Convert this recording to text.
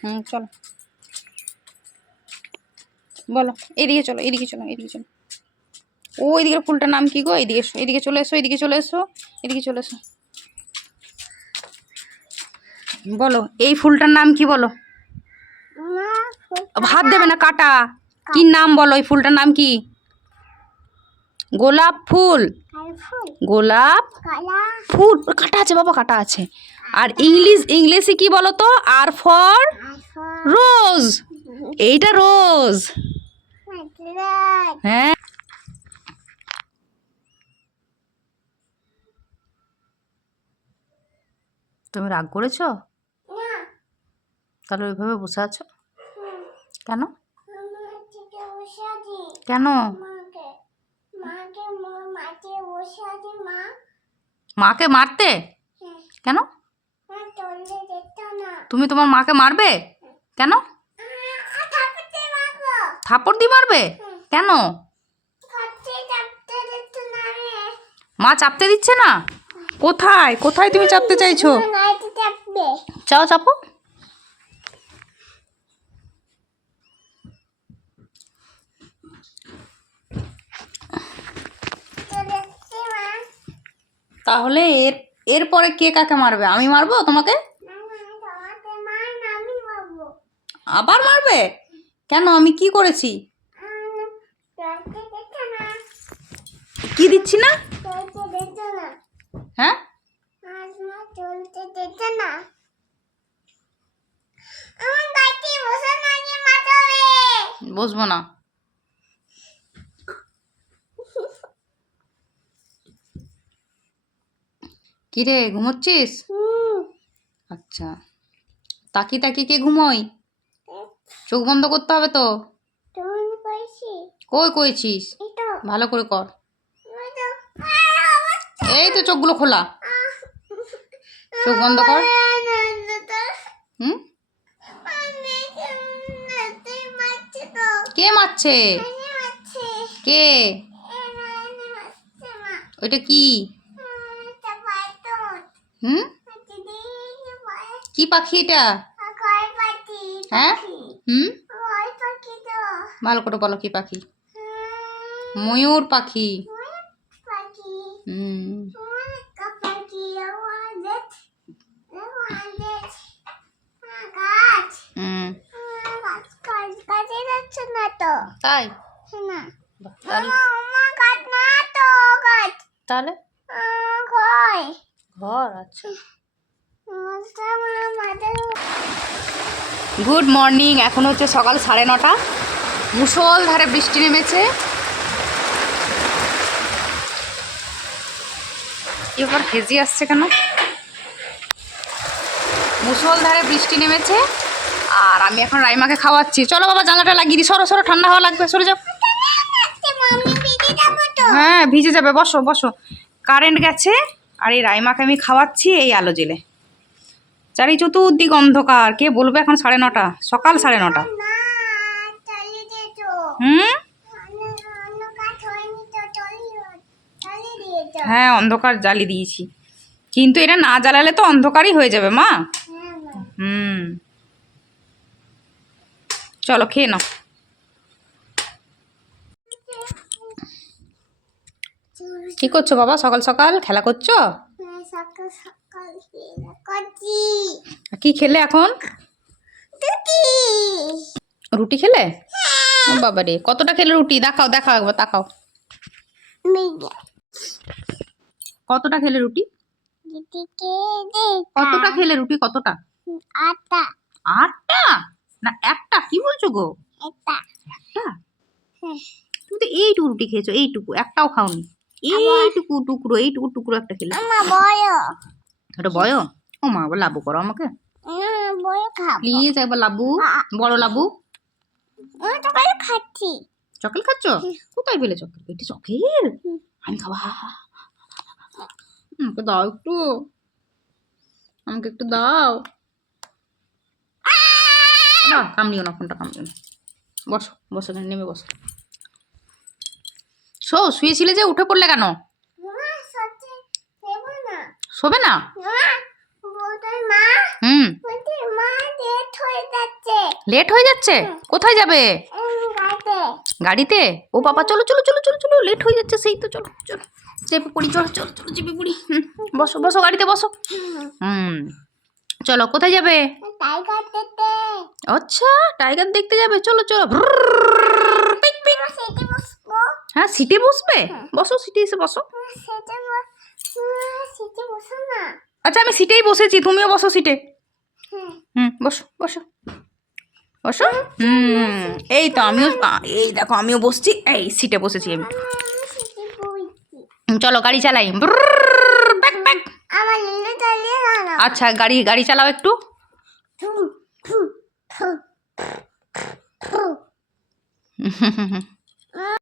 হুম চলো। বলো এদিকে চলো এদিকে চলো এদিকে চলো। ও এদিকে ফুলটার নাম কি গো? এদিকে এদিকে চলে এসো এদিকে চলে এসো এদিকে চলে এসো। বলো এই ফুলটার নাম কি বলো? ভাত দেবে না কাটা। কি নাম বলো এই ফুলটার নাম কি? গোলাপ ফুল গোলাপ ফুল কাটা আছে বাবা কাটা আছে আর ইংলিশ ইংলিশে কি বলো তো আর ফর রোজ এইটা রোজ হ্যাঁ তুমি রাগ করেছ তাহলে ওইভাবে বসে আছো কেন কেন মাকে মারতে কেন তুমি তোমার মাকে মারবে কেন থাপড় দিয়ে মারবে কেন মা চাপতে দিচ্ছে না কোথায় কোথায় তুমি চাপতে চাইছো চাও চাপো তাহলে এর, এরপরে কে কাকে মারবে? আমি মারবো তোমাকে? আবার মারবে? কেন? আমি কি করেছি? কি দিচ্ছি না? হ্যাঁ? বসবো না। কিরে ঘুমোচ্ছিস? আচ্ছা। তাকি তাকি কে ঘুমোই চোখ বন্ধ করতে হবে তো? কই কইছিস? ভালো করে কর। এই তো চোখগুলো খোলা। চোখ বন্ধ কর। হুম? কে মারছে? কে? ওইটা কি? হুম? কি পাখি এটা? হ্যাঁ? হুম? ভালো করে বলো কি পাখি? ময়ূর পাখি। হুম। তাই? তাহলে? তাহলে ঘর আচ্ছা গুড মর্নিং এখন হচ্ছে সকাল সাড়ে নটা। মুসল ধারে বৃষ্টি নেমেছে। এবার হেজি আসছে কেন? মুসল ধারে বৃষ্টি নেমেছে আর আমি এখন রাইমাকে খাওয়াচ্ছি। চলো বাবা জানলাটা লাগিয়ে দিই। সরো সরো ঠান্ডা হওয়া লাগবে সরে যাও। হ্যাঁ ভিজে যাবে বসো বসো। কারেন্ট গেছে। আর এই রাইমাকে আমি খাওয়াচ্ছি এই আলো জেলে। চারি চতুর্দিক অন্ধকার। কে বলবে এখন সাড়ে নটা? সকাল সাড়ে নটা। হুম? হ্যাঁ অন্ধকার জ্বালিয়ে দিয়েছি। কিন্তু এটা না জ্বালালে তো অন্ধকারই হয়ে যাবে মা। হুম। চলো খেয়ে নাও। কি করছ বাবা? সকাল সকাল? খেলা করছ? সকাল কি খেলে এখন? রুটি। খেলে? বাবা রে কতটা খেলে রুটি? দেখাও দেখাও একবার তাকাও কতটা খেলে রুটি? কতটা খেলে রুটি? কতটা? আটা আটটা? না একটা? কি বলছো গো? একটা? হ্যাঁ। তুমি তো এইটুকু রুটি খেয়েছো এইটুকু। একটাও খাওনি। এইটুকু টুকরো এইটুকু টুকরো একটা খেলে ওটা বয়। ও মা আবার লাবু করো আমাকে। প্লিজ একবার লাবু বড় লাবু। আমি খাচ্ছি। চকলেট খাচ্ছ? কোথায় পেলে চকলেট? এটা চকলেট? আমি খাব। আমাকে দাও একটু। আমাকে একটু দাও। কামড়িও না ফোনটা কামড়িও না। বসো বসো নেমে বসো। শো শুয়েছিলে যে উঠে পড়লে কেন? শোবে না? হুম। লেট হয়ে যাচ্ছে। কোথায় যাবে? গাড়িতে গাড়িতে? ও বাবা চলো চলো চলো চলো চলো লেট হয়ে যাচ্ছে সেই তো চলো চলো। চেপে পড়ি চলো চলো চলো চেপে পড়ি। বসো বসো গাড়িতে বসো। হুম। চলো কোথায় যাবে? আচ্ছা টাইগার দেখতে যাবে। চলো চলো। হ্যাঁ সিটে বসবে? বসো সিটে এসে বসো। আচ্ছা আমি সিটেই বসেছি তুমিও বসো সিটে। হুম। হুম বসো বসো। বসো? হুম এই তো আমিও এই দেখো আমিও বসছি এই সিটে বসেছি আমি। হুম, চলো গাড়ি চালাই। আচ্ছা গাড়ি গাড়ি চালাও একটু। ফুম